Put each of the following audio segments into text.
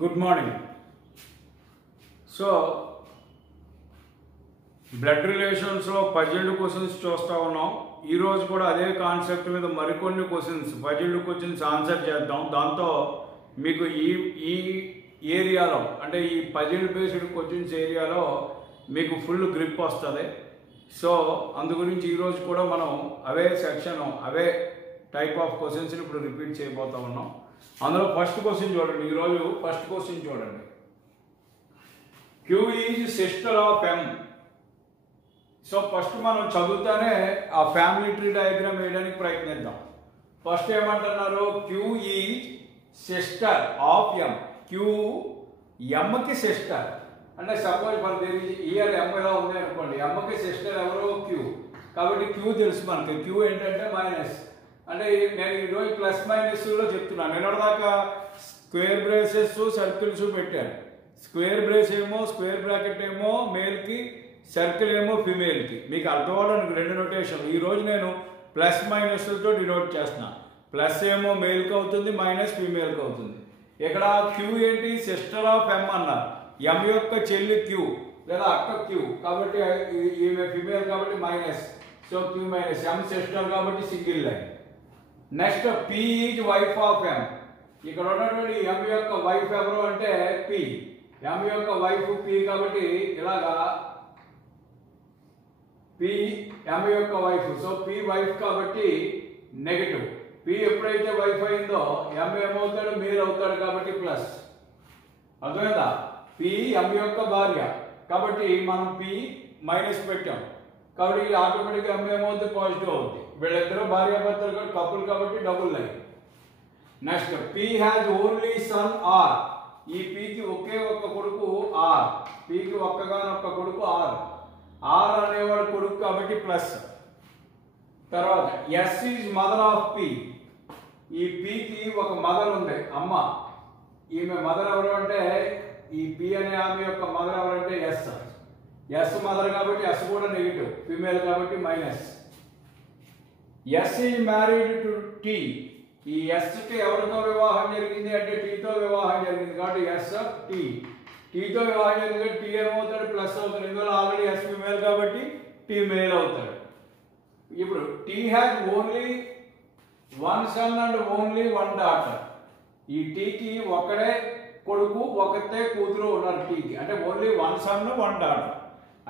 Good morning. So blood రిలేషన్స్లో 12 questions చూస్తూ ఉన్నాం. ఈరోజు కూడా అదే కాన్సెప్ట్ మీద మరికొన్ని క్వశ్చన్స్ 12 క్వశ్చన్స్ ఆన్సర్ చేద్దాం. దాంతో మీకు ఈ ఏరియాలో అంటే ఈ 12 బేస్డ్ క్వశ్చన్స్ ఏరియాలో మీకు ఫుల్ గ్రిప్ వస్తుంది. సో అందు గురించి ఈరోజు కూడా మనం అవే సెక్షన్ అవే టైప్ ఆఫ్ క్వశ్చన్స్ని ఇప్పుడు రిపీట్ చేయబోతా ఉన్నాం. అందులో ఫస్ట్ క్వశ్చన్ చూడండి. ఈరోజు ఫస్ట్ క్వశ్చన్ చూడండి. Q is sister of M. So first మనం చదువుతానే ఆ ఫ్యామిలీ ట్రీ డయాగ్రామ్ వేయడానికి ప్రయత్నిద్దాం. ఫస్ట్ ఏమంటున్నారు? Q is sister of M. Q ఎమ్కి సిస్టర్. అంటే సపోజ్ మన ఇయర్ ఎం ఎలా ఉంది అనుకోండి, ఎమ్కి సిస్టర్ ఎవరో క్యూ. కాబట్టి క్యూ తెలుసు మనకి. క్యూ ఏంటంటే మైనస్. అంటే నేను ఈరోజు ప్లస్ మైనస్లో చెప్తున్నాను. నిన్నటిదాకా స్క్వేర్ బ్రేసెస్ సర్కిల్స్ పెట్టాను. స్క్వేర్ బ్రేస్ ఏమో స్క్వేర్ బ్రాకెట్ ఏమో మేల్కి, సర్కిల్ ఏమో ఫిమేల్కి. మీకు అర్థం అవ్వడానికి రెండు నోటేషన్లు. ఈరోజు నేను ప్లస్ మైనస్లతో డినోట్ చేస్తున్నాను. ప్లస్ ఏమో మేల్కి అవుతుంది, మైనస్ ఫీమేల్కి అవుతుంది. ఇక్కడ క్యూ ఏంటి? సిస్టర్ ఆఫ్ ఎం అన్నారు. ఎం యొక్క చెల్లి క్యూ లేదా అక్క క్యూ, కాబట్టి ఈమె ఫిమేల్ కాబట్టి minus. So Q minus. M sister కాబట్టి single line. Next P is wife of M. ఇక్కడ ఉన్నటువంటి ఎం యొక్క వైఫ్ ఎవరు అంటే పి. ఎం యొక్క వైఫ్ పి కాబట్టి ఇలాగా పి ఎం యొక్క వైఫ్. సో పి వైఫ్ కాబట్టి నెగటివ్. పి ఎప్పుడైతే వైఫ్ అయిందో ఎం ఏమవుతాడు? మేల్ అవుతాడు కాబట్టి ప్లస్. అర్థమైందా? పి ఎం యొక్క భార్య కాబట్టి మనం పి మైనస్ పెట్టాం. కాబట్టి ఆటోమేటిక్గా ఎం ఏమవుతుంది? పాజిటివ్ అవుతుంది. వీళ్ళిద్దరూ భార్యాభర్తలు కపుల్ కాబట్టి double line. Next P has only son R. ఈ పికి ఒకే ఒక్క కొడుకు ఆర్. పికి ఒక్కగానొక్క కొడుకు ఆర్. ఆర్ అనేవాడు కొడుకు కాబట్టి ప్లస్. తర్వాత S is mother of P. ఈ పికి ఒక మదర్ ఉంది, అమ్మ. ఈమె మదర్ ఎవరు అంటే ఈ పి అనే ఆమె యొక్క మదర్ ఎవరంటే ఎస్. ఎస్ మదర్ కాబట్టి ఎస్ కూడా నెగిటివ్, ఫిమేల్ కాబట్టి minus. S is married to T. ఈ ఎస్కి ఎవరితో వివాహం జరిగింది అంటే టీతో వివాహం జరిగింది కాబట్టి ఎస్ టీ. టీతో వివాహం జరిగింది టీ ఏమవుతాడు? ప్లస్ అవుతాడు. ఇందులో ఆల్రెడీ ఎస్ ఫిమేల్ కాబట్టి టీ మేల్ అవుతాడు. ఇప్పుడు T has only one son and only one daughter. ఈ టీకి ఒక్కడే కొడుకు ఒకతే కూతురు ఉన్నారు టీకి. అంటే only one son one daughter.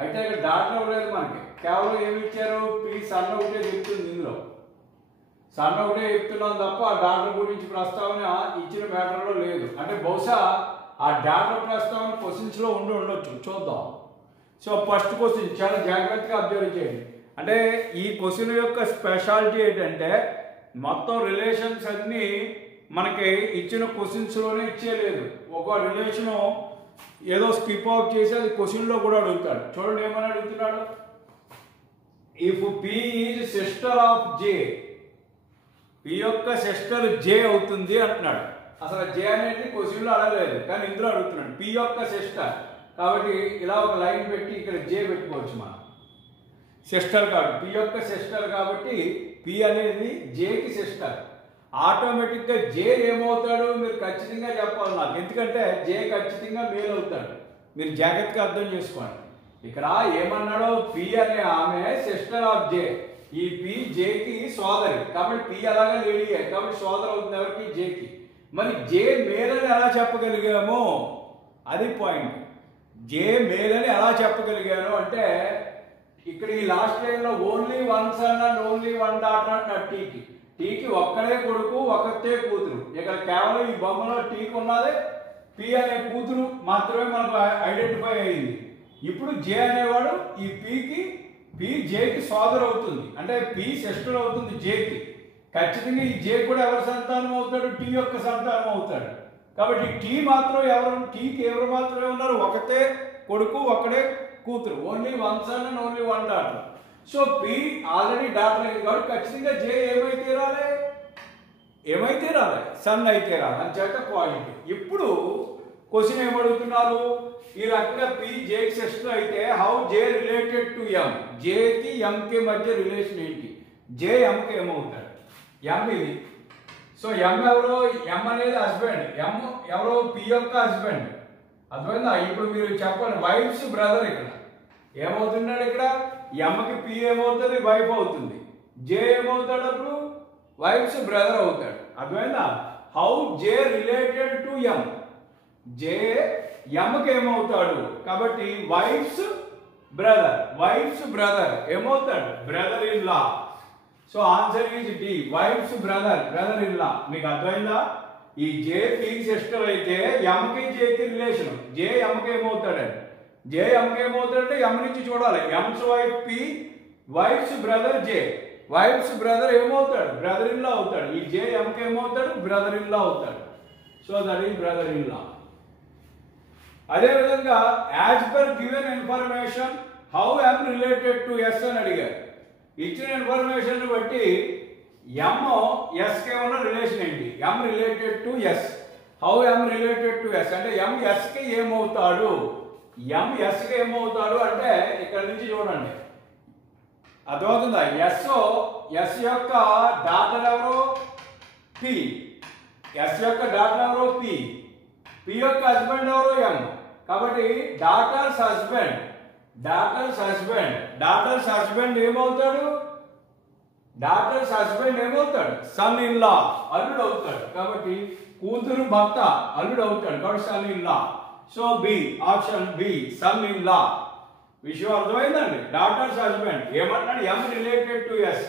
అయితే ఇక్కడ డాటర్ అవ్వలేదు మనకి. కేవలం ఏమి ఇచ్చారు? పి సన్ ఒకటే చెప్తుంది. ఇందులో సన్ ఒకటే చెప్తున్నాం తప్ప ఆ డాటర్ గురించి ప్రస్తావన ఇచ్చిన మ్యాటర్లో లేదు. అంటే బహుశా ఆ డాటర్ ప్రస్తావన క్వశ్చన్స్లో ఉండొచ్చు, చూద్దాం. సో ఫస్ట్ క్వశ్చన్ చాలా జాగ్రత్తగా అబ్జర్వ్ చేయండి. అంటే ఈ క్వశ్చన్ యొక్క స్పెషాలిటీ ఏంటంటే మొత్తం రిలేషన్స్ అన్నీ మనకి ఇచ్చిన క్వశ్చన్స్లోనే ఇచ్చేయలేదు. ఒక రిలేషను ఏదో స్కిప్ అవుట్ చేసి అది క్వశ్చన్లో కూడా అడుగుతాడు. చూడండి ఏమని అడుగుతున్నాడు? If P is sister of J. P యొక్క సిస్టర్ జే అవుతుంది అంటున్నాడు. అసలు జే అనేది క్వశ్చన్లో అడగలేదు, కానీ ఇందులో అడుగుతున్నాడు. పి యొక్క సిస్టర్ కాబట్టి ఇలా ఒక లైన్ పెట్టి ఇక్కడ జే పెట్టుకోవచ్చు మనం. సిస్టర్ కాబట్టి పి యొక్క సిస్టర్ కాబట్టి పి అనేది జేకి సిస్టర్. ఆటోమేటిక్గా జే ఏమవుతాడు? మీరు ఖచ్చితంగా చెప్పాలి నాకు, ఎందుకంటే జే ఖచ్చితంగా మేల్ అవుతాడు. మీరు జాగ్రత్తగా అర్థం చేసుకోండి. ఇక్కడ ఏమన్నాడో పి అనే ఆమె సిస్టర్ ఆఫ్ జే. ఈ పి జేకి సోదరి కాబట్టి పి అలాగా లేడీయే కాబట్టి సోదరు అవుతుంది ఎవరికి? జేకి. మరి జే మేల్ అని ఎలా చెప్పగలిగాము? అది పాయింట్. జే మేల్ అని ఎలా చెప్పగలిగాను అంటే ఇక్కడ ఈ లాస్ట్ లైన్లో only one son and only one daughter అంటున్నాడు టీకి. టీకి ఒక్కడే కొడుకు ఒకతే కూతురు. ఇక్కడ కేవలం ఈ బొమ్మలో టీకి ఉన్నదే పి అనే కూతురు మాత్రమే మనకు ఐడెంటిఫై అయింది. ఇప్పుడు జే అనేవాడు ఈ పి జేకి సోదరు అవుతుంది. అంటే పి సిస్టర్ అవుతుంది జేకి. ఖచ్చితంగా ఈ జే కూడా ఎవరి సంతానం అవుతాడు? టీ యొక్క సంతానం అవుతాడు. కాబట్టి టీ మాత్రం ఎవరు? టీకి ఎవరు మాత్రమే ఉన్నారు? ఒకతే కొడుకు ఒకడే కూతురు. Only one son and only one daughter. So P already daughter అయింది కాబట్టి ఖచ్చితంగా జే ఏమైతే రాలే? సన్ అయితే రాలే అని చేత పాజిటివ్. ఇప్పుడు క్వశ్చన్ ఏమడుగుతున్నారు? ఈ రకంగా పి జేకి సిస్టర్ అయితే హౌ జే రిలేటెడ్ టు ఎం. జేకి ఎంకి మధ్య రిలేషన్ ఏంటి? జే ఎంకి ఏమవుతాడు? ఎం ఇది. సో ఎం ఎవరో, ఎం అనేది హస్బెండ్, ఎం ఎవరో పి యొక్క హస్బెండ్. అర్థమైందా? ఇప్పుడు మీరు చెప్పండి, వైఫ్స్ బ్రదర్. ఇక్కడ ఏమవుతున్నాడు? ఇక్కడ ఎంకి పి ఏమవుతుంది? వైఫ్ అవుతుంది. జే ఏమవుతాడు? అప్పుడు వైఫ్స్ బ్రదర్ అవుతాడు. అర్థమైందా? How J related to M. J ఎంకి ఏమవుతాడు? కాబట్టి వైఫ్స్ బ్రదర్, వైఫ్స్ బ్రదర్ ఏమవుతాడు? Brother in law. So answer is D, wife's brother, brother in law. మీకు అర్థమైందా? ఈ జే పి సిస్టర్ అయితే ఎంకి జేకి రిలేషన్. జే ఎంకి ఏమవుతాడండి? జే ఎంకి ఏమవుతాడంటే ఎం నుంచి చూడాలి. M's wife P, wife's brother J. Wife's brother ఏమవుతాడు? బ్రదర్ ఇన్ లా అవుతాడు. ఈ జే ఎంకి ఏమవుతాడు? బ్రదర్ ఇన్ లా అవుతాడు. So that is brother in law. అదే విధంగా as per given information how M related to S అని అడిగారు. ఇచ్చిన ఇన్ఫర్మేషన్ బట్టి ఎం ఎస్ కి ఉన్న రిలేషన్ ఏంటి? M related to S. How M related to S అంటే ఎం ఎస్ కి ఏమవుతాడు? ఎం ఎస్ కి ఏమవుతాడు అంటే ఇక్కడ నుంచి చూడండి, అర్థమవుతుందా? ఎస్ యొక్క డాటర్ ఎవరు? పి. ఎస్ యొక్క డాటర్ ఎవరు? పి. పి యొక్క హస్బెండ్ ఎవరు? ఎం. కాబట్టి daughter's husband, daughter's husband, daughter's husband ఏమవుతాడు? డాటర్స్ హస్బెండ్ ఏమవుతాడు? సన్ ఇన్ లా, అల్లుడు అవుతాడు. కాబట్టి కూతురు భర్త అల్లుడు అవుతాడు. కాబట్టి son in law. So B, option B, son in law. విషయం అర్థమైందండి? డాటర్స్ హస్బెండ్ ఏమంటాడు? M related to S.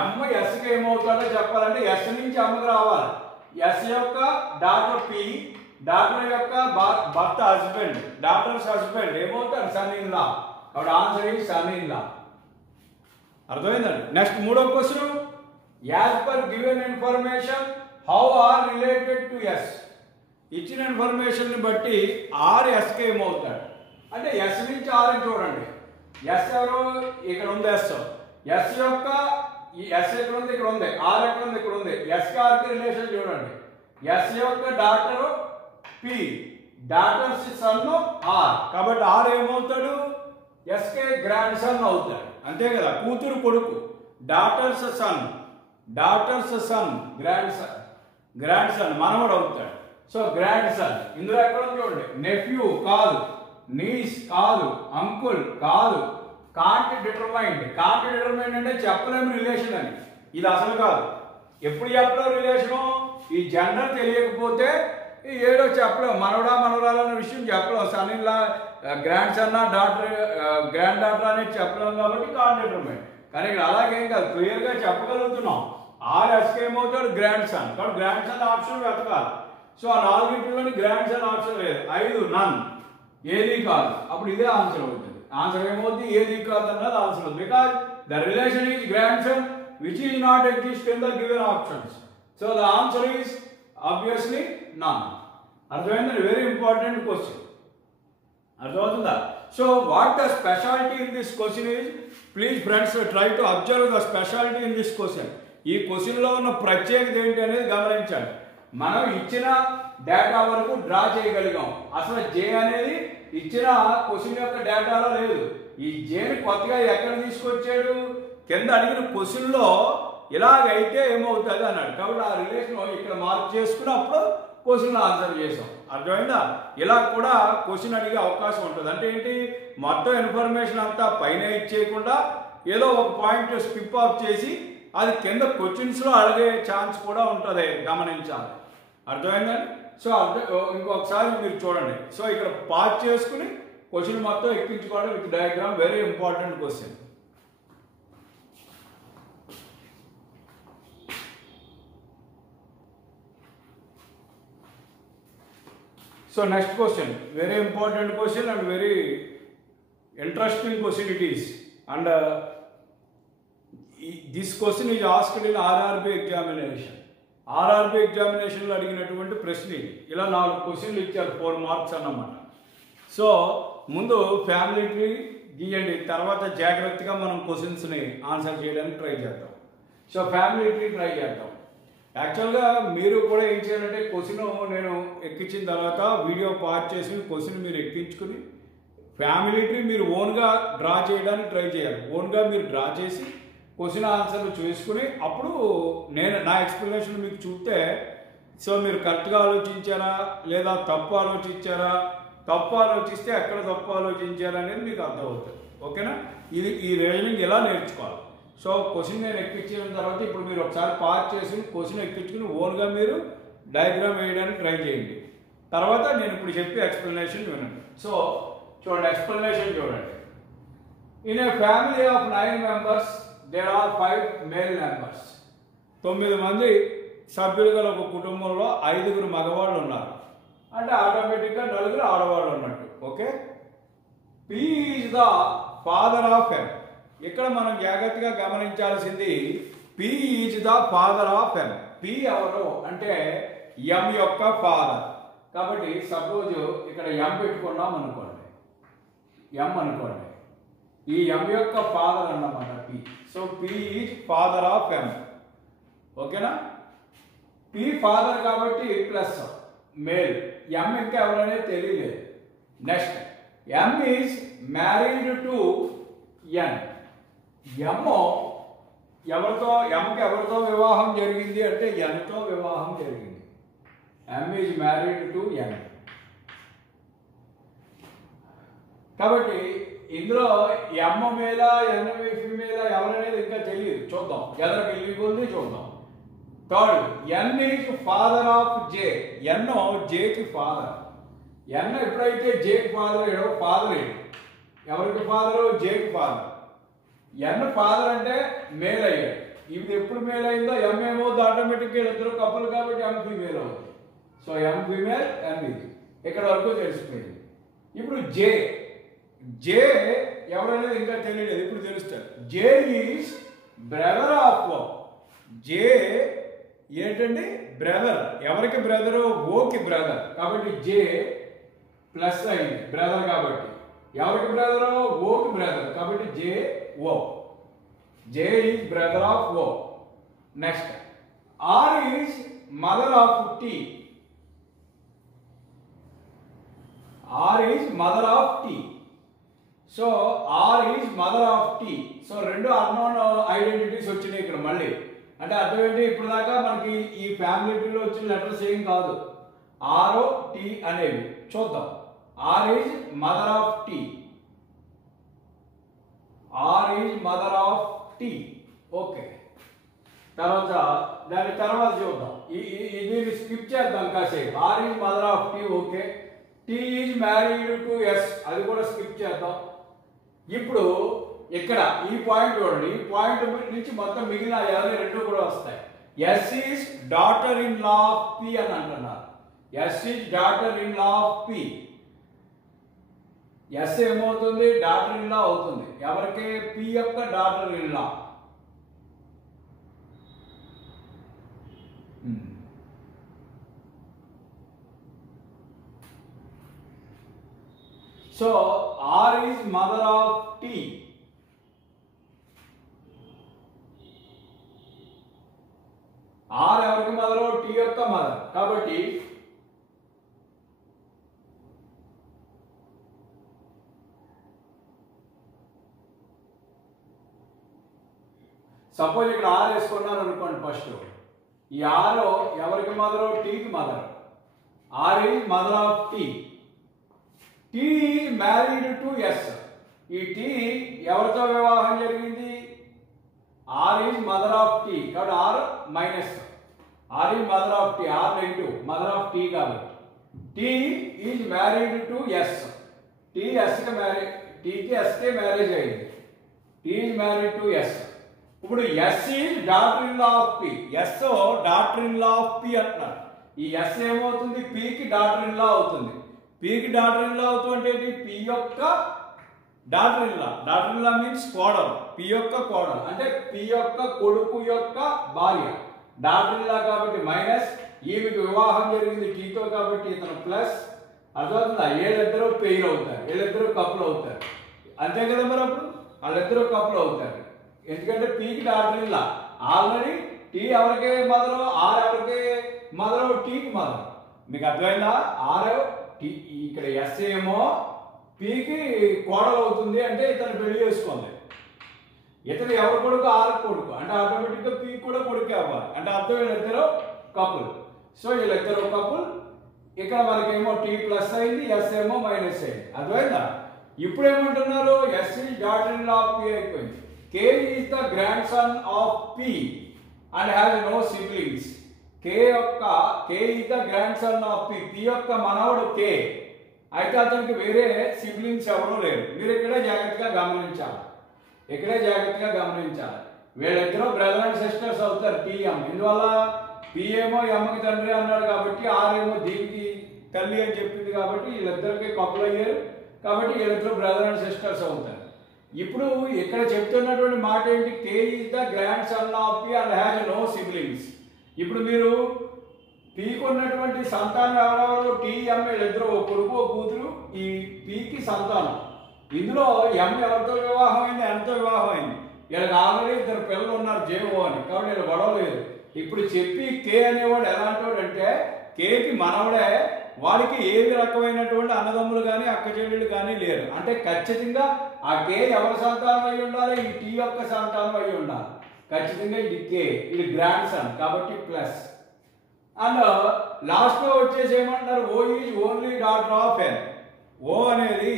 M S కి ఏమవుతాడో చెప్పాలంటే ఎస్ నుంచి ఎమ్కి రావాలి. ఎస్ యొక్క డాటర్ పి, డాటర్ యొక్క భర్త హస్బెండ్, డాటర్స్ హస్బెండ్ ఏమవుతాడు? Son in law. కాబట్టి answer is son in law. అర్థమైందండి? నెక్స్ట్ మూడో question, as per given information how R related to S. ఇచ్చిన ఇన్ఫర్మేషన్ ని బట్టి ఆర్ ఎస్ కి ఏమవుతాడు అంటే ఎస్ నుంచి ఆర్ అని చూడండి. ఎస్ ఎవరు? ఇక్కడ ఉంది ఎస్. ఎస్ యొక్క ఈ ఎస్ ఎక్కడ ఉంది? ఇక్కడ ఉంది. ఆర్ ఎక్కడ ఉంది? ఇక్కడ ఉంది. ఎస్ కి ఆర్ కి రిలేషన్ చూడండి. ఎస్ యొక్క daughter P, daughter's son R. కాబట్టి ఆర్ ఏమవుతాడు? ఎస్ కే గ్రాండ్ సన్ అవుతాడు. అంతే కదా? కూతురు కొడుకు. Daughter's son, daughter's son grandson, grandson మనవడు అవుతాడు. So grandson. ఇందులో ఎక్కడ చూడండి, నెఫ్యూ కాదు, నీస్ కాదు, అంకుల్ కాదు, కాంట్ డిటర్మైండ్. కాంట్ డిటర్మైండ్ అంటే చెప్పలేము రిలేషన్ అని. ఇది అసలు కాదు. ఎప్పుడు చెప్పలేము రిలేషను? ఈ జెండర్ తెలియకపోతే ఏదో చెప్పలేము. మనవడా మనవరాలనే విషయం చెప్పలేము. Son in law, grandson, daughter, granddaughter అనేది చెప్పలేము. కాబట్టి కాంట్ డిటర్మైండ్. కానీ ఇక్కడ అలాగేం కాదు, క్లియర్గా చెప్పగలుగుతున్నాం. ఆర్ ఎస్కి ఏమవుతాడు? Grand son. కాబట్టి గ్రాండ్ సన్ ఆప్షన్ వెతకాలి. సో ఆ నాలుగింటిలోని గ్రాండ్ సన్ ఆప్షన్ లేదు. 5 నన్, ఏది కాదు. అప్పుడు ఇదే ఆన్సర్ అవుతుంది. ఆన్సర్ ఏమవుతుంది? ఏది కాదు అన్నది ఆన్సర్ అవుతుంది. Because the relation is grandson which is not exist in the given options. So the answer is obviously none. అర్థమైందండి? Very important question. అర్థమవుతుందా? So what the speciality in this question is, please friends try to observe the speciality in this question. ఈ క్వశ్చన్లో ఉన్న ప్రత్యేకత ఏంటి అనేది గమనించాలి. మనం ఇచ్చిన డేటా వరకు డ్రా చేయగలిగాం. అసలు జే అనేది ఇచ్చిన క్వశ్చన్ యొక్క డేటాలో లేదు. ఈ జేని కొత్తగా ఎక్కడ తీసుకొచ్చాడు? కింద అడిగిన క్వశ్చన్లో ఇలాగైతే ఏమవుతుంది అన్నాడు. కాబట్టి ఆ రిలేషన్ ఇక్కడ మార్క్ చేసుకుని అప్పుడు క్వశ్చన్ ఆన్సర్ చేసాం. అర్థమైందా? ఇలా కూడా క్వశ్చన్ అడిగే అవకాశం ఉంటుంది. అంటే ఏంటి? మొత్తం ఇన్ఫర్మేషన్ అంతా పైన ఇచ్చేయకుండా ఏదో ఒక పాయింట్ స్కిప్ ఆఫ్ చేసి అది కింద క్వశ్చన్స్లో అడిగే ఛాన్స్ కూడా ఉంటుంది, గమనించాలి. అర్థమైందండి? సో ఇంకొకసారి మీరు చూడండి. సో ఇక్కడ పాజ్ చేసుకుని క్వశ్చన్ మొత్తం ఎక్కించుకోవడం with diagram. Very important question. So next question, very important question and very interesting question it is. And this question is asked in RRB examination. RRB examination లో అడిగినటువంటి ప్రశ్న ఇది. ఇలా 4 క్వశ్చన్లు ఇచ్చారు, 4 మార్క్స్ అన్నమాట. సో ముందు ఫ్యామిలీ ట్రీ గీయండి, తర్వాత జాగ్రత్తగా మనం క్వశ్చన్స్ని ఆన్సర్ చేయడానికి ట్రై చేద్దాం. సో ఫ్యామిలీ ట్రీ ట్రై చేద్దాం. యాక్చువల్గా మీరు కూడా ఏం చేయాలంటే క్వశ్చన్ నేను ఎక్కించిన తర్వాత వీడియో పాజ్ చేసి క్వశ్చన్ మీరు ఎక్కించుకుని ఫ్యామిలీ ట్రీ మీరు ఓన్గా డ్రా చేయడానికి ట్రై చేయాలి. ఓన్గా మీరు డ్రా చేసి క్వశ్చన్ ఆన్సర్లు చూసుకుని అప్పుడు నేను నా ఎక్స్ప్లెనేషన్ మీకు చూస్తే సో మీరు కరెక్ట్గా ఆలోచించారా లేదా తప్పు ఆలోచించారా, తప్పు ఆలోచిస్తే ఎక్కడ తప్పు ఆలోచించారా అనేది మీకు అర్థమవుతుంది. ఓకేనా? ఈ రీజనింగ్ ఎలా నేర్చుకోవాలి. సో క్వశ్చన్ నేను ఎక్కించిన తర్వాత ఇప్పుడు మీరు ఒకసారి పాస్ చేసి క్వశ్చన్ ఎక్కించుకుని ఓన్గా మీరు డయాగ్రామ్ వేయడానికి ట్రై చేయండి. తర్వాత నేను ఇప్పుడు చెప్పే ఎక్స్ప్లెనేషన్ వినండి. సో చూడండి, ఎక్స్ప్లెనేషన్ చూడండి. In a family of 9 members there are 5 male members. 9 మంది సభ్యులు గల ఒక కుటుంబంలో 5 మగవాళ్ళు ఉన్నారు అంటే ఆటోమేటిక్గా 4 ఆడవాళ్ళు ఉన్నట్టు. Okay, P is the father of M. ఇక్కడ మనం జాగ్రత్తగా గమనించాల్సింది P is the father of M. P ఎవరు అంటే ఎం యొక్క ఫాదర్. కాబట్టి సపోజ్ ఇక్కడ ఎం పెట్టుకున్నాం అనుకోండి, ఎం అనుకోండి, ఈ ఎం యొక్క ఫాదర్ అన్నమాట P. So P is father of M. ఓకేనా? పి ఫాదర్ కాబట్టి ప్లస్ మేల్. ఎం ఇంకా ఎవరనేది తెలియలేదు. Next M is married to N. M ఎవరితో వివాహం జరిగింది అంటే ఎన్తో వివాహం జరిగింది. M is married to N. కాబట్టి ఇందులో ఎం మేలా ఎన్ ఫీమేలా ఎవరనేది ఇంకా తెలియదు. చూద్దాం, ఎదర వెళ్ళిపోతుంది చూద్దాం. Third, N is father of J. N జేకి ఫాదర్. ఎన్ ఎప్పుడైతే జేకి ఫాదర్ అయ్యాడో, ఫాదర్ అయ్యాడు. ఎవరికి ఫాదరు? జేకి ఫాదర్. ఎన్ ఫాదర్ అంటే మేల్ అయ్యాడు. ఇది ఎప్పుడు మేల్ అయిందో ఎం ఏమవుతుంది ఆటోమేటిక్గా, ఇద్దరు కప్పులు కాబట్టి ఎం ఫీమేల్ అవుతుంది. సో ఎం ఫీమేల్, ఎం ఇది ఇక్కడ వరకు తెలిసిపోయింది. ఇప్పుడు జే ఎవరనేది ఇంకా తెలియలేదు, ఇప్పుడు తెలుస్తారు. జే ఈజ్ బ్రదర్ ఆఫ్ ఓ. జే ఏంటండి? బ్రదర్. ఎవరికి బ్రదరు? ఓకి బ్రదర్. కాబట్టి జే ప్లస్ అయింది బ్రదర్ కాబట్టి. ఎవరికి బ్రదరు? ఓకి బ్రదర్ కాబట్టి J O. J is brother of O. Next R is mother of T. R is mother of T. So R is mother of T. So 2 unknown identities వచ్చినాయి ఇక్కడ మళ్ళీ. అంటే అర్థం ఏంటి? ఇప్పుడు దాకా మనకి ఈ ఫ్యామిలీలో వచ్చిన లెటర్స్ ఏం కాదు, ఆర్ టీ అనేవి. చూద్దాం. R is mother of T. R is mother of T. Okay, తర్వాత దాని తర్వాత చూద్దాం. ఇది స్కిప్ చేద్దాం కాసేపు. R is mother of T. Okay, T is married to S. అది కూడా స్కిప్ చేద్దాం. ఇప్పుడు ఇక్కడ ఈ పాయింట్ చూడండి. ఈ పాయింట్ నుంచి మొత్తం మిగిలిన 2 కూడా వస్తాయి. S is daughter in law of P అని అంటున్నారు. S is daughter in law of P. S ఏమవుతుంది? డాటర్ ఇన్ లా అవుతుంది. ఎవరికి? పి యొక్క daughter in law. So R is mother of T. R ఎవరికి మదరు? టీ యొక్క mother. కాబట్టి suppose ఇక్కడ ఆర్ వేసుకున్నారు అనుకోండి. ఫస్ట్ ఈ ఆర్ ఎవరికి మదరు? టీకి mother. R is mother of T. T is married to S. ఈ టీ ఎవరితో వివాహం జరిగింది? R is mother of T కాబట్టి R minus. R is mother of T. R negative, mother of T కాబట్టి. T is married to S. T ఎస్కి marriage, టీకి ఎస్కే marriage అయింది. T is married to S. ఇప్పుడు S is daughter in law of P. S daughter in law of P అంటున్నారు. ఈ yes ఏమవుతుంది? పికి daughter in law అవుతుంది. పికి డాటర్ ఇన్ లా అవుతుంది అంటే పి యొక్క daughter in law. Daughter in law means కోడలు. P యొక్క కోడలు అంటే పి యొక్క కొడుకు యొక్క భార్య. డాటర్ ఇన్ లా కాబట్టి మైనస్. ఈమెకి వివాహం జరిగింది టీతో కాబట్టి ఇతను ప్లస్. అర్థమవుతుందా? వీళ్ళిద్దరూ పెయిర్ అవుతారు, వీళ్ళిద్దరూ కప్పులు అవుతారు. అంతే కదా మరి. అప్పుడు వాళ్ళిద్దరూ కప్పులు అవుతారు. ఎందుకంటే పీకి daughter in law. Already T ఎవరికి మదరు? ఆర్ ఎవరికి మదరు? టీకి మదరు. మీకు అర్థమైందా? Are tea. ఇక్కడ ఎస్ ఏమో పీకి కోడలు అవుతుంది అంటే ఇతను పెళ్లి చేసుకోండి. ఇతను ఎవరు కొడుకు ఆర్ కొడుకు అంటే ఆటోమేటిక్గా పీ కూడా కొడుకే అవ్వాలి అంటే అర్థం వీళ్ళిద్దరు కపుల్ సో వీళ్ళిద్దరు కపుల్ ఇక్కడ మనకేమో టీ ప్లస్ అయింది ఎస్ ఏమో మైనస్ అయింది అర్థమైందా ఇప్పుడు ఏమంటున్నారు S is daughter in law of P అయిపోయింది K is the grandson of P and has no siblings K is the grandson of P P యొక్క మనవడు కే అయితే అతనికి వేరే సిబ్లింగ్స్ ఎవరూ లేరు మీరు ఇక్కడే జాగ్రత్తగా గమనించాలి వీళ్ళిద్దరూ బ్రదర్ అండ్ సిస్టర్స్ అవుతారు టీఎం ఇందువల్ల పి ఏమో ఎమ్మకి తండ్రి అన్నాడు కాబట్టి ఆర్ ఏమో దీనికి తల్లి అని చెప్పింది కాబట్టి వీళ్ళిద్దరికి కపుల్ అయ్యారు కాబట్టి వీళ్ళిద్దరూ బ్రదర్ అండ్ సిస్టర్స్ అవుతారు ఇప్పుడు ఇక్కడ చెప్తున్నటువంటి మాట ఏంటి K is the grandson of P and has no siblings ఇప్పుడు మీరు పీకి ఉన్నటువంటి సంతానం ఎవరెవరు టీఎం వీళ్ళిద్దరూ ఓ కొడుకు ఓ కూతురు ఈ పీకి సంతానం ఇందులో ఎం ఎవరితో వివాహం అయింది ఎంతో వివాహం అయింది వీళ్ళకి ఆల్రెడీ ఇద్దరు పిల్లలు ఉన్నారు జేఓ అని కాబట్టి వీళ్ళు గొడవ లేదు ఇప్పుడు చెప్పి కే అనేవాడు ఎలాంటి వాడు అంటే కేకి మనవడే వాడికి ఏ రకమైనటువంటి అన్నదమ్ములు కానీ అక్క చెల్లెళ్ళు కానీ లేరు అంటే ఖచ్చితంగా ఆ కే ఎవరి సంతానం అయి ఉండాలి ఈ టీ యొక్క సంతానం అయి ఉండాలి ఖచ్చితంగా ఇది కే ఇది గ్రాండ్ సన్ కాబట్టి ప్లస్ అండ్ లాస్ట్ లో వచ్చేసి ఏమంటారు ఓ ఈజ్ ఓన్లీ డాటర్ ఆఫ్ ఎన్ ఓ అనేది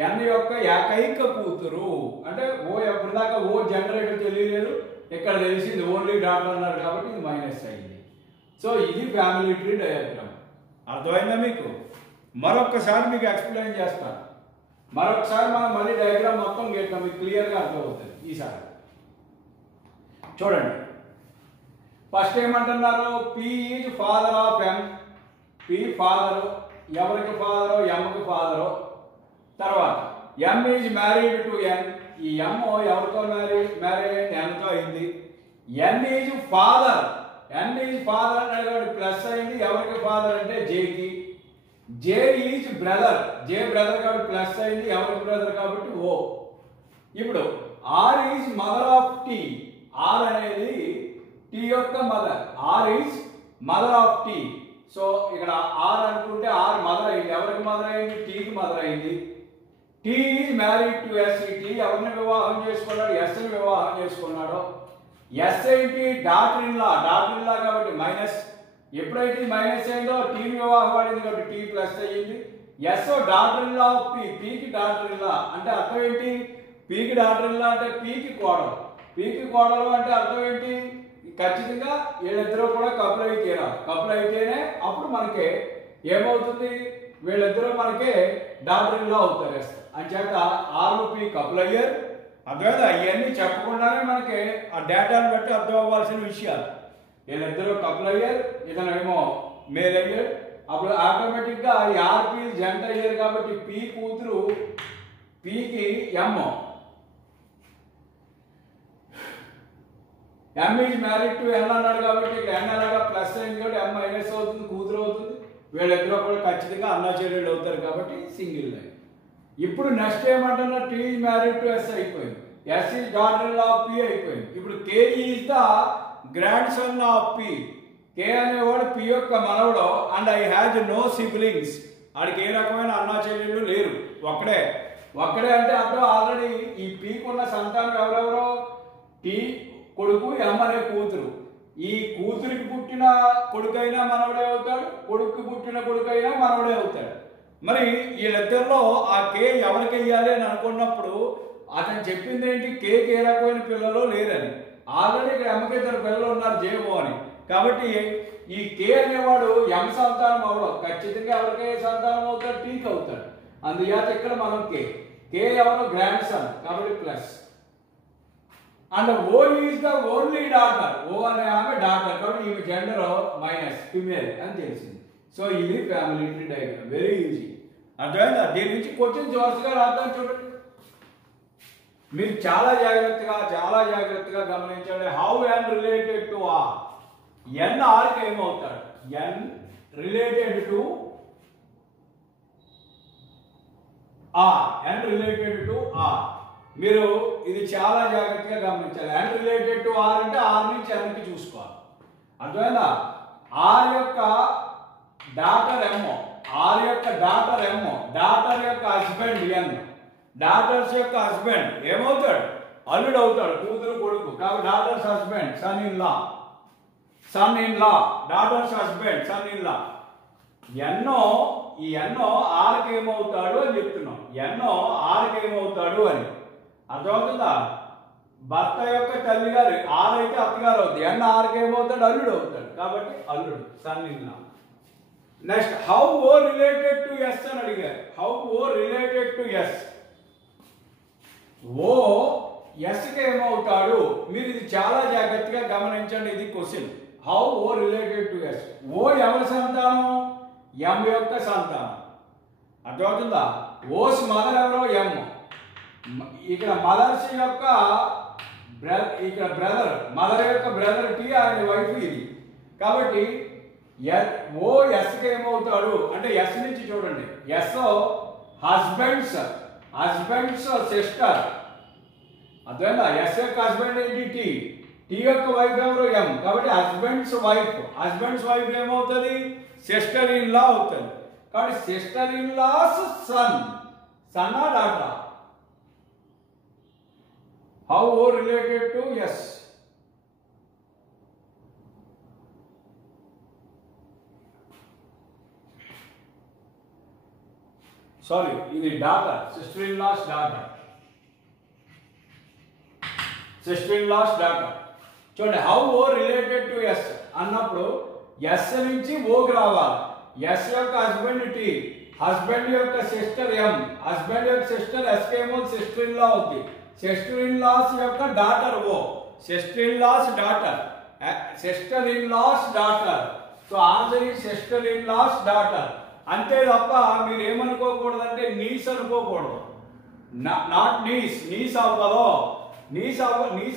ఎన్ యొక్క ఏకైక కూతురు అంటే ఓ ఎప్పటిదాకా ఓ జనరేటర్ తెలియలేదు ఇక్కడ తెలిసింది ఓన్లీ డాటర్ అన్నారు కాబట్టి ఇది మైనస్ అయింది సో ఇది ఫ్యామిలీ ట్రీ డయాగ్రామ్ అర్థమైందా మీకు మరొకసారి మీకు ఎక్స్ప్లెయిన్ చేస్తాను మరొకసారి మనం మళ్ళీ డయాగ్రామ్ మొత్తం గీస్తాం మీకు క్లియర్గా అర్థమవుతుంది ఈసారి చూడండి ఫస్ట్ ఏమంటున్నారు P is father of M P father ఎవరికి ఫాదరో ఎమ్కి ఫాదరో తర్వాత ఎం ఈజ్ మ్యారీడ్ టు ఎన్ ఈ ఎమ్ ఎవరితో మ్యారేజ్ అయింది ఎన్తో అయింది ఎన్ ఈజ్ ఫాదర్ అని అడిగాడు ప్లస్ అయింది ఎవరికి ఫాదర్ అంటే జేకి J is brother J brother కాబట్టి ప్లస్ అయింది ఎవరికి బ్రదర్ కాబట్టి ఓ ఇప్పుడు R is mother of T R అనేది టీ యొక్క mother R is mother of T so ఇక్కడ ఆర్ అనుకుంటే ఆర్ మదర్ అయింది ఎవరికి మదర్ అయింది టీకి మదర్ అయింది T is married to S T ఎవరిని వివాహం చేసుకున్నాడు ఎస్ని వివాహం చేసుకున్నాడు ఎస్ ఏంటి డాటర్ ఇన్ లా కాబట్టి మైనస్ ఎప్పుడైతే మైనస్ అయిందో టీని వివాహం పడింది కాబట్టి టీ ప్లస్ అయ్యింది S daughter in law of పీకి డాటర్ ఇన్ లా అంటే అర్థం ఏంటి పీకి డాటర్ ఇన్ లా అంటే పీకి కోడలు అంటే అర్థం ఏంటి ఖచ్చితంగా వీళ్ళిద్దరూ కూడా కపుల్ అయితేనే అప్పుడు మనకి ఏమవుతుంది వీళ్ళిద్దరూ మనకి డాటర్ ఇన్ లా అవుతారు అంచేత ఆర్ పి కపుల్ అయ్యారు అర్థమైందా ఇవన్నీ చెప్పకుండానే మనకి ఆ డేటాను బట్టి అర్థం అవ్వాల్సిన విషయాలు వీళ్ళిద్దరూ కపుల్ అయ్యారు ఇతనేమో మేల్ అయ్యారు అప్పుడు ఆటోమేటిక్గా ఈ ఆర్పి జంట అయ్యారు కాబట్టి పి కూతురు పికి ఎమ్ ఎమ్ ఈజ్ మ్యారీడ్ టు ఎన్ అన్నాడు కాబట్టి ఇక్కడ ఎన్ అలాగా ప్లస్ అయింది కాబట్టి ఎమ్ మైనస్ అవుతుంది కూతురు అవుతుంది వీళ్ళిద్దరూ కూడా ఖచ్చితంగా అన్నా చెల్లెళ్ళు అవుతారు కాబట్టి సింగిల్ లైన్ ఇప్పుడు నెక్స్ట్ ఏమంటున్నా T is married to S అయిపోయింది S is daughter in law of P అయిపోయింది ఇప్పుడు K is the grandson of P K అనేవాడు పి యొక్క మనవడు and I has no siblings వాడికి ఏ రకమైన అన్నా చెల్లెళ్ళు లేరు ఒక్కడే అంటే అప్పుడు ఆల్రెడీ ఈ పీకి ఉన్న సంతానం ఎవరెవరో టీ కొడుకు ఎమ్ అనే కూతురు ఈ కూతురికి పుట్టిన కొడుకైనా మనవడే అవుతాడు కొడుకు పుట్టిన కొడుకైనా మనవడే అవుతాడు మరి వీళ్ళిద్దరిలో ఆ కే ఎవరికి వెయ్యాలి అని అనుకున్నప్పుడు అతను చెప్పింది ఏంటి కేకి ఏ రకమైన పిల్లలు లేరని ఆల్రెడీ ఇక్కడ ఎమ్మకి ఇద్దరు పిల్లలు ఉన్నారు జేఓ అని కాబట్టి ఈ కే అనేవాడు ఎం సంతానం అవడం ఖచ్చితంగా ఎవరికే సంతానం అవుతాడు టీకి అవుతాడు అందుచేత ఇక్కడ మనం కే ఎవరు గ్రాండ్ సన్ కాబట్టి plus and O is the only daughter O అనే ఆమె డాటర్ కాబట్టి ఈమె జెండర్ మైనస్ ఫిమేల్ అని తెలిసింది సో ఇది family tree diagram very easy అర్థమైందా దీని నుంచి క్వశ్చన్స్ వరుసగా రాద్దాం చూడండి మీరు చాలా జాగ్రత్తగా గమనించండి how N related to R N ఆర్కి ఏమవుతాడు ఎన్ రిలేటెడ్ టు ఆర్ మీరు ఇది చాలా జాగ్రత్తగా గమనించాలి ఎన్ రిలేటెడ్ టు ఆర్ అంటే ఆర్ నుంచి ఎన్కి చూసుకోవాలి అర్థమైందా ఆర్ యొక్క డాటర్ ఎమ్ డాటర్ యొక్క హస్బెండ్ ఎన్ డాటర్స్ యొక్క హస్బెండ్ ఏమవుతాడు అల్లుడు అవుతాడు, కూతురు కొడుకు. కాబట్టి daughter's husband, son in law, son in law, daughter's husband, son in law. ఎన్నో ఈ ఎన్నో ఆర్కి ఏమవుతాడు అని చెప్తున్నాం. ఎన్నో ఆర్కి ఏమవుతాడు అని అర్థమవుతుందా? భర్త యొక్క తల్లి గారు ఆర్ అయితే అత్తగారు అవుతుంది. ఎన్న ఆర్కి ఏమవుతాడు? అల్లుడు అవుతాడు. కాబట్టి అల్లుడు, son in law. Next how O related to S అని అడిగారు. How O related to S. O ఎస్కి ఏమవుతాడు? మీరు ఇది చాలా జాగ్రత్తగా గమనించండి. ఇది question. How O related to S. ఓ ఎవరి సంతానం? ఎం యొక్క సంతానం. అర్థమవుతుందా? ఓస్ మదర్ ఎవరో? ఎం. ఇక్కడ మదర్స్ యొక్క ఇక్కడ బ్రదర్, మదర్ యొక్క బ్రదర్ టీ, ఆయన వైఫ్ ఇది. కాబట్టి ఓ ఎస్కి ఏమవుతాడు అంటే ఎస్ నుంచి చూడండి. S husband's, husband's sister. అర్థమైందా? ఎస్ యొక్క హస్బెండ్ ఏంటి? టీ. టీ యొక్క వైఫ్ ఎవరు? ఎం. కాబట్టి హస్బెండ్స్ వైఫ్, హస్బెండ్స్ వైఫ్ ఏమవుతుంది? సిస్టర్ ఇన్ లా అవుతుంది. కాబట్టి sister in law's son, son ఆ డాటరా? How O related to S. Sorry, ఇది daughter, sister in law's daughter, sister in law's daughter. చూడండి, how O related to S అన్నప్పుడు S నుంచి ఓకి రావాలి. ఎస్ యొక్క హస్బెండ్ టీ, హస్బెండ్ యొక్క సిస్టర్ ఎం, హస్బెండ్ యొక్క సిస్టర్ ఎస్ ఏమో సిస్టర్ ఇన్ లా అవుతుంది. సిస్టర్ ఇన్ లాస్ యొక్క daughter O, sister in law's daughter, sister in law's daughter. So answer ఈ సిస్టర్ ఇన్ లాస్ డాటర్. అంతే తప్ప మీరు ఏమనుకోకూడదంటే నీస్ అనుకోకూడదు. నాట్ నీస్, నీస్ అవ్వదో, నీస్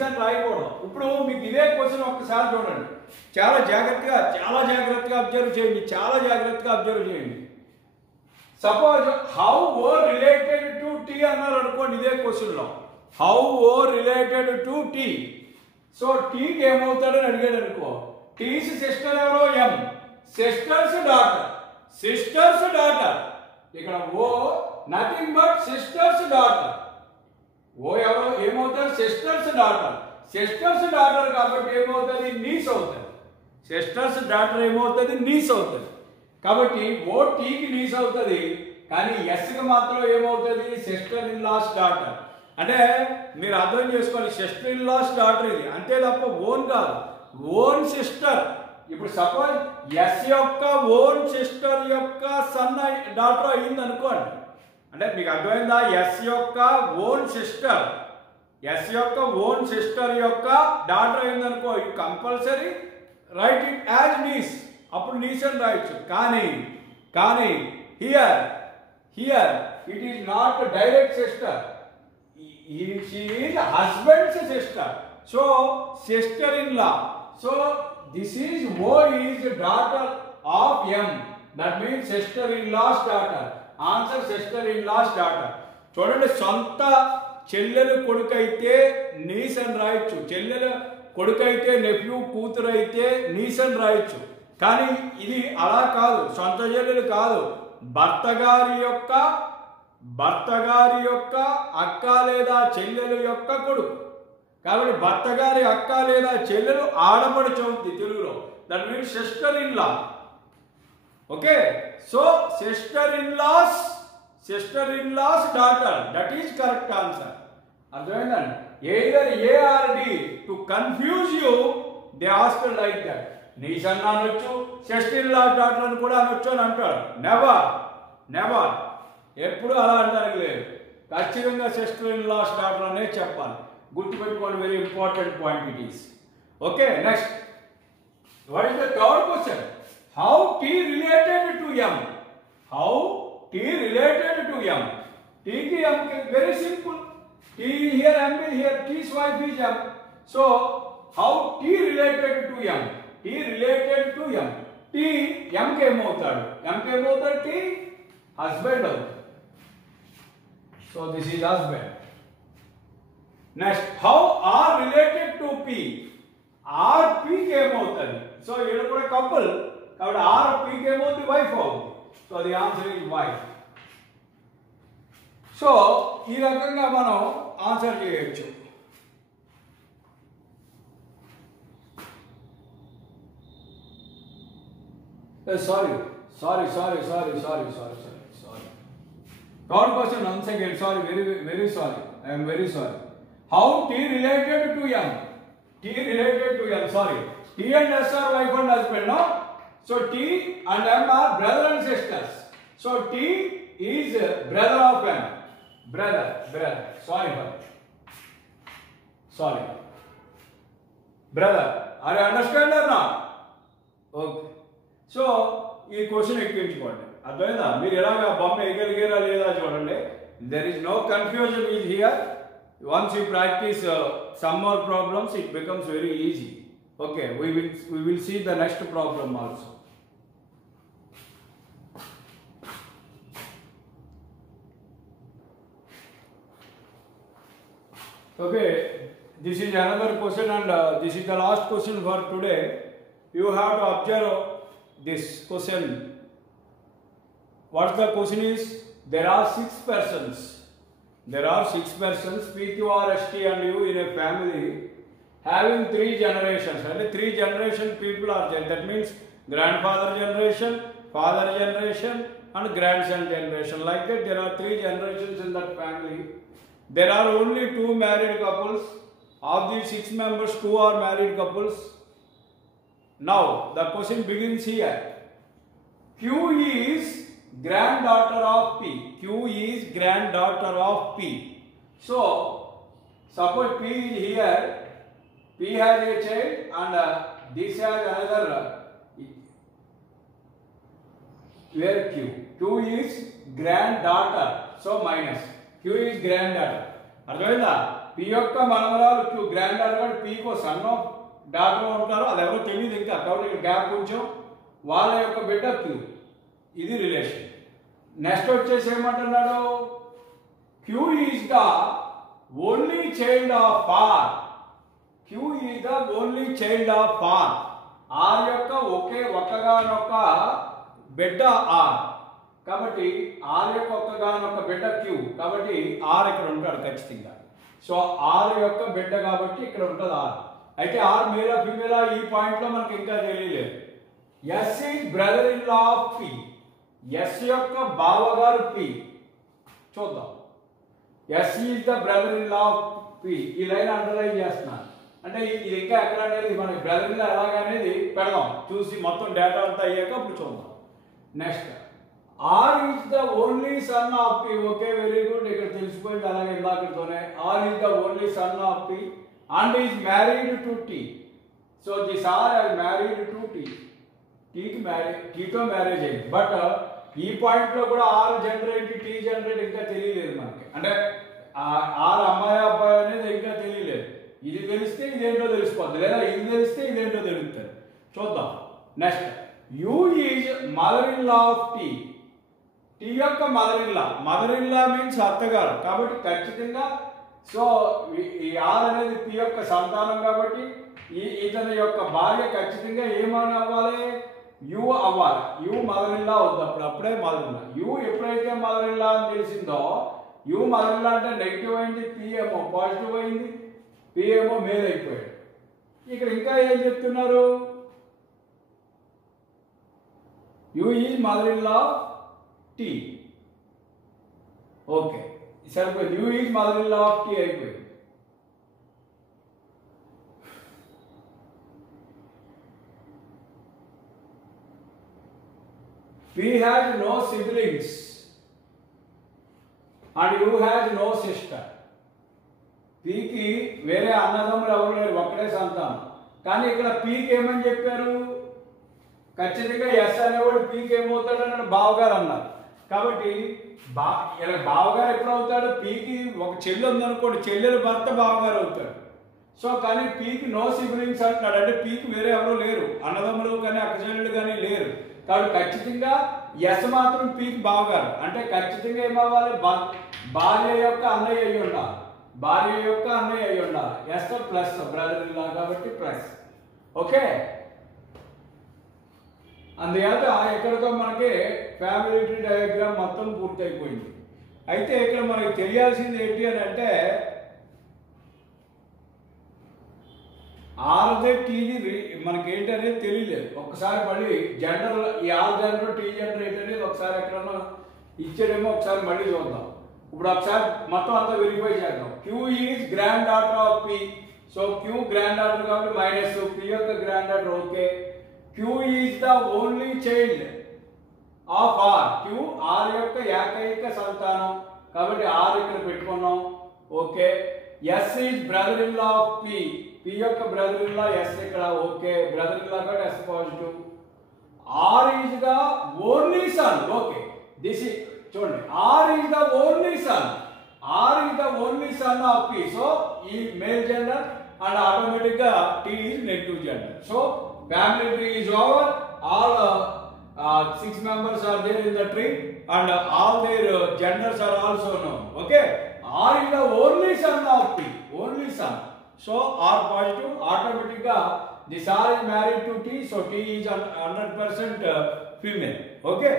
అని రాయకూడదు. ఇప్పుడు మీకు ఇదే క్వశ్చన్ ఒక్కసారి చూడండి, చాలా జాగ్రత్తగా అబ్జర్వ్ చేయండి, చాలా జాగ్రత్తగా అబ్జర్వ్ చేయండి. Suppose how O related to T అన్నారు అనుకోండి ఇదే క్వశ్చన్లో. How O related to T. So టీకి ఏమవుతాడని అడిగాడు అనుకో. టీస్ సిస్టర్ ఎవరో? M. Sister's daughter, sister's daughter. ఇక్కడ O nothing but sister's daughter. O ఎవరో ఏమవుతారు? Sisters daughter. సిస్టర్స్ డాటర్ కాబట్టి ఏమవుతుంది? నీస్ అవుతుంది. సిస్టర్స్ డాటర్ ఏమవుతుంది? నీస్ అవుతుంది. కాబట్టి ఓ టీకి నీస్ అవుతుంది, కానీ ఎస్కి మాత్రం ఏమవుతుంది? Sister in law's daughter. అంటే మీరు అర్థం చేసుకోవాలి, సిస్టర్ ఇన్ లాస్ డాటర్ ఇది, అంతే తప్ప ఓన్ కాదు. Own sister. ఇప్పుడు సపోజ్ ఎస్ యొక్క ఓన్ సిస్టర్ యొక్క సన్ డాటర్ అయ్యింది అనుకోండి. అంటే మీకు అర్థమైందా? ఎస్ యొక్క ఓన్ సిస్టర్, ఎస్ యొక్క ఓన్ సిస్టర్ యొక్క డాటర్ అయింది అనుకో, it compulsory write it as niece. అప్పుడు నీస్ అని రాయొచ్చు. కానీ here it is not direct sister. She is husband's sister. So sister in law. So this is O is daughter of M. That means sister in law's daughter. Answer sister in law's daughter. చూడండి, సొంత చెల్లెలు కొడుకైతే knees అని రాయొచ్చు, చెల్లెలు కొడుకైతే nephew కూతురు అయితే knees అని రాయొచ్చు. కానీ ఇది అలా కాదు, సొంత చెల్లెలు కాదు, భర్త గారి యొక్క అక్క లేదా చెల్లెలు యొక్క కొడుకు. కాబట్టి భర్త గారి అక్క లేదా చెల్లెలు ఆడపడుచు అవుతుంది తెలుగులో. That means sister in law. Okay, so sister in law's daughter, that is correct answer. అర్థమైందండి? Either A or D. To confuse you they asked like that. Niece అన్న అనొచ్చు, సిస్టర్ ఇన్ లాస్ డాటర్ అని కూడా అనొచ్చు అని అంటాడు. Never ఎప్పుడు అలా అంటానికి లేదు. ఖచ్చితంగా సిస్టర్ ఇన్ లాస్ డాటర్ అనే చెప్పాలి. గుర్తుపెట్టుకోండి, very important point it is. Okay, next what is the third question? How T related to M. How T related to M. టీకి ఎంకి very simple. T here M here, T's wife is M. So how T related to M. T related to M. T ఎంకి ఏమవుతాడు? T husband అవుతుంది. So this is husband. Next how R related to P. R పీకి ఏమవుతుంది? So ఇక్కడ కూడా couple కాబట్టి are పీకి ఏమవుతుంది? వైఫ్ అవుతుంది. So the answer is wife. So ఈ రకంగా మనం ఆన్సర్ చేయొచ్చు. Sorry. Third question once again. Sorry, very sorry. I am very sorry. How T related to M? T related to M. Sorry. T and S are wife and husband, no? So T and M are brother and sisters. So T is brother of M. Brother. Sorry. Brother. Are you understand or not? Okay. So ఈ question ఎక్కించుకోండి. అర్థమైందా? మీరు ఎలాగ బొమ్మ ఎగలిగేరా లేదా చూడండి. There is no confusion is here. Once you practice some more problems it becomes very easy. Okay, we will see the next problem also. Okay, this is another question and this is the last question for today. You have to observe this question. What the question is? There are 6 persons. P, Q, R, S, T and U in a family having 3 generations. And 3 generation people are there. That means grandfather generation, father generation and grandson generation. Like that there are 3 generations in that family. There are only 2 married couples. Of these 6 members, 2 are married couples. Now the question begins here. Q is granddaughter of P. So suppose P is here. P has a child and this has another. Where Q? Q is granddaughter. So minus. Q is granddaughter. అర్థమైందా? P యొక్క మనవరాలు Q granddaughter, P co son of daughter ఉంటారు. అది ఎవరో తెలియదు ఇంకా, కాబట్టి ఇక్కడ గ్యాప్ కొంచెం. వాళ్ళ యొక్క బిడ్డ Q. ఇది రిలేషన్. నెక్స్ట్ వచ్చేసి ఏమంటున్నాడు? Q is the only child of R. Q is the only child of R. R యొక్క ఒక్కగానొక్క బిడ్డ R. కాబట్టి R యొక్క ఒక్కగానొక్క బిడ్డ Q. కాబట్టి R ఇక్కడ ఉంటాడు ఖచ్చితంగా. సో R యొక్క బిడ్డ కాబట్టి ఇక్కడ ఉంటుంది R. అయితే R మేలా ఫీమేలా ఈ పాయింట్ లో మనకి ఇంకా తెలియలేదు. S is brother in law of P. S యొక్క బావగారు P. చూద్దాం. S is the brother in law of P. ఈ లైన్ అండర్లైన్ చేస్తున్నాను. అంటే ఇది ఇంకా ఎక్కడ అనేది మనకి బ్రదర్ ఇన్ లా ఎలాగనేది పెడదాం. చూసి మొత్తం డేటా అంతా అయ్యాక అప్పుడు చూద్దాం. Next R is the only son of P. Okay, very good. ఇక్కడ తెలిసిపోయింది అలాగే ఇందాకతోనే. R is the only son of P and is married to T. So this R is married to T. Tతో marriage అయింది. But ఈ point లో కూడా R gender ఏంటి, T gender ఇంకా తెలియలేదు మనకి. అంటే R అమ్మాయి అబ్బాయి అనేది ఇంకా తెలియలేదు. ఇది తెలిస్తే ఇదేంటో తెలిసిపోద్ది, లేదా ఇది తెలిస్తే ఇదేంటో తెలుస్తుంది. చూద్దాం. Next U is mother in law of T. T యొక్క మదర్ ఇన్ లా మీన్స్ అత్తగారు. కాబట్టి ఖచ్చితంగా సో ఈ R అనేది P యొక్క సంతానం కాబట్టి ఇతని యొక్క భార్య ఖచ్చితంగా ఏమని అవ్వాలి? U అవ్వాలి. U మదర్ ఇన్ లా అవుతుంది. అప్పుడే మదర్ ఇన్ లా. U ఎప్పుడైతే మదర్ ఇన్ లా అని తెలిసిందో, U మదర్ ఇన్ లా అంటే నెగిటివ్ అయింది, P ఏమో పాజిటివ్ అయింది, P ఏమో మేల్ అయిపోయాడు. ఇక్కడ ఇంకా ఏం చెప్తున్నారు? U is mother in law T. Okay, సరిపోయింది. U is mother in law of T అయిపోయింది. P has no siblings and U has no sister. Pకి వేరే అన్నదమ్ములు ఎవరు లేరు, ఒక్కడే సంతానం. కానీ ఇక్కడ Pకి ఏమని చెప్పారు? ఖచ్చితంగా ఎస్ అనేవాడు Pకి ఏమవుతాడని బావగారు అన్నారు. కాబట్టి బావగారు ఎప్పుడు అవుతాడు? Pకి ఒక చెల్లి ఉందనుకోండి, చెల్లెల భర్త బావగారు అవుతాడు. సో కానీ Pకి నో సిబ్లింగ్స్ అంటున్నాడు. అంటే Pకి వేరే ఎవరు లేరు, అన్నదమ్ములు కానీ అక్క చెల్లెళ్ళు కానీ లేరు. కాబట్టి ఖచ్చితంగా ఎస్ మాత్రం Pకి బావగారు. అంటే ఖచ్చితంగా ఏమవ్వాలి? భార్య యొక్క అన్నయ్య అయి ఉండాలి. S plus brother in law కాబట్టి ప్లస్. ఓకే, అందుచేత ఎక్కడితో మనకి ఫ్యామిలీ ట్రీ డయాగ్రామ్ మొత్తం పూర్తయిపోయింది. అయితే ఇక్కడ మనకి తెలియాల్సింది ఏంటి అని అంటే ఆర్దే టీది మనకి ఏంటనేది తెలియలేదు. ఒక్కసారి మళ్ళీ జెండర్ ఈ ఆర్ జెండర్ టీ జెండర్ ఏంటనేది ఒకసారి ఎక్కడన్నా ఇచ్చాడేమో ఒకసారి మళ్ళీ చూద్దాం. ఇప్పుడు ఒకసారి మొత్తం అంతా వెరిఫై చేద్దాం. Q is granddaughter of P. So Q granddaughter కాబట్టి మైనస్, పి యొక్క granddaughter okay. Q is the only child of R. Q R యొక్క ఏకైక సంతానం కాబట్టి ఆర్ ఇక్కడ పెట్టుకున్నాం okay. S is brother in law of P. P యొక్క brother in law S ఇక్కడ ఓకే. బ్రదర్ ఇన్ లా కాబట్టి S positive. R is the only son okay. This is చూడండి, R is the only son. R is the only son of P. So ఈ male gender and automatic గా T is negative gender. So family tree is over. All 6 members are there in the tree and all their genders are also known. Okay, R is the only son of P, only son. So R positive, automatically this R is married to T, so T is 100% female. Okay,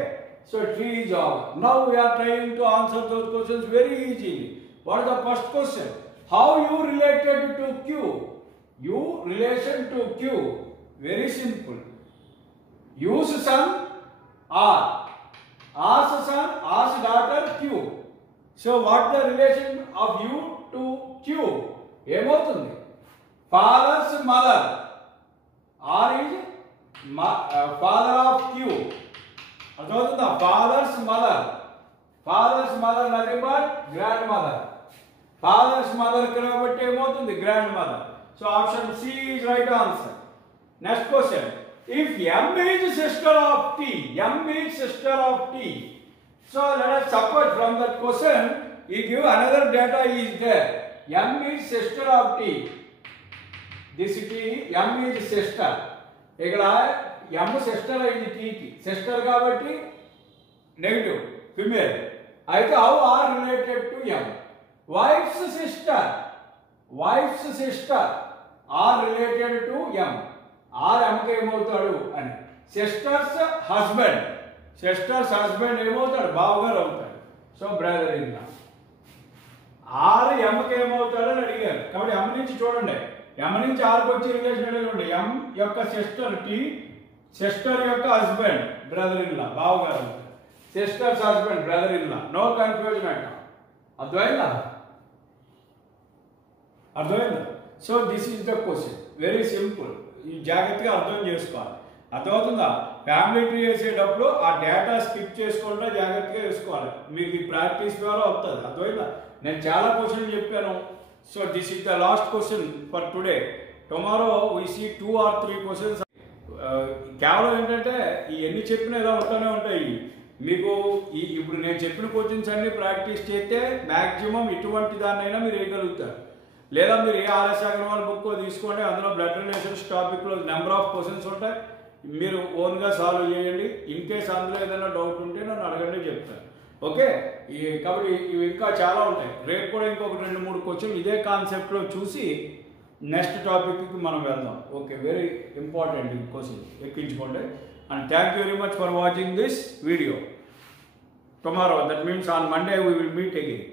so T is over. Now we are trying to answer those questions very easily. What is the first question? How you related to Q? U relation to Q, very simple. U's son R, R's son, R's daughter Q. So what the relation of U to Q? ఏమవుతుంది? Father's mother. R is father of Q. అర్థమవుతుందా? Father's mother. Father's mother nothing but grandmother. Father's mother కాబట్టి ఏమవుతుంది? Grandmother. So option C is right answer. Next question. If M is sister of T, M is sister of T. So let us suppose from that question, he give another data is there. M is sister of T. This T, M is sister. ఇక్కడ M sister అయింది T కి. Sister కాబట్టి negative female. అయితే how are related to M? Wife's sister. Wife's sister are related to M. R ఎంకి ఏమవుతాడు అని. Sister's husband, sister's husband ఏమవుతాడు? బావగారు అవుతాడు. So brother in law. R ఎంకి ఏమవుతాడు అని అడిగారు కాబట్టి ఎం నుంచి చూడండి, ఎం నుంచి ఆర్కి వచ్చే రిలేషన్ చూడండి. ఎం యొక్క సిస్టర్ టీ, సిస్టర్ యొక్క హస్బెండ్ బ్రదర్ ఇన్ లా, బావగారు అవుతాడు. Sister's husband brother in law, no confusion అంట. అర్థమైందా? అర్థమైందా? So this is the question, very simple. ఈ జాగ్రత్తగా అర్థం చేసుకోవాలి. అర్థమవుతుందా? ఫ్యామిలీ ట్రీ వేసేటప్పుడు ఆ డేటా స్కిప్ చేసుకుంటా జాగ్రత్తగా వేసుకోవాలి. మీకు ఈ ప్రాక్టీస్ ద్వారా వస్తుంది. అర్థమైందా? నేను చాలా క్వశ్చన్ చెప్పాను. So this is the last question for today. Tomorrow we see 2 or 3 questions. కేవలం ఏంటంటే ఈ ఎన్ని చెప్పినా ఇలా ఉంటూనే ఉంటాయి. మీకు ఇప్పుడు నేను చెప్పిన క్వశ్చన్స్ అన్ని ప్రాక్టీస్ చేస్తే మ్యాక్సిమం ఇటువంటి దాన్నైనా మీరు వేయగలుగుతారు. లేదా మీరు ఏ ఆర్ఎస్ అగర్వాల్ బుక్ తీసుకోండి, అందులో బ్లడ్ రిలేషన్స్ టాపిక్లో నెంబర్ ఆఫ్ క్వశ్చన్స్ ఉంటాయి. మీరు ఓన్గా సాల్వ్ చేయండి. ఇన్ కేస్ అందులో ఏదైనా డౌట్ ఉంటే నన్ను అడగండి, చెప్తాను. ఓకే, కాబట్టి ఇవి ఇంకా చాలా ఉంటాయి. రేపు కూడా ఇంకొక 2-3 క్వశ్చన్ ఇదే కాన్సెప్ట్లో చూసి నెక్స్ట్ టాపిక్కి మనం వెళ్దాం. ఓకే, వెరీ ఇంపార్టెంట్ క్వశ్చన్ ఎక్కించుకోండి. And thank you very much for watching this video. Tomorrow, that means on Monday we will meet again.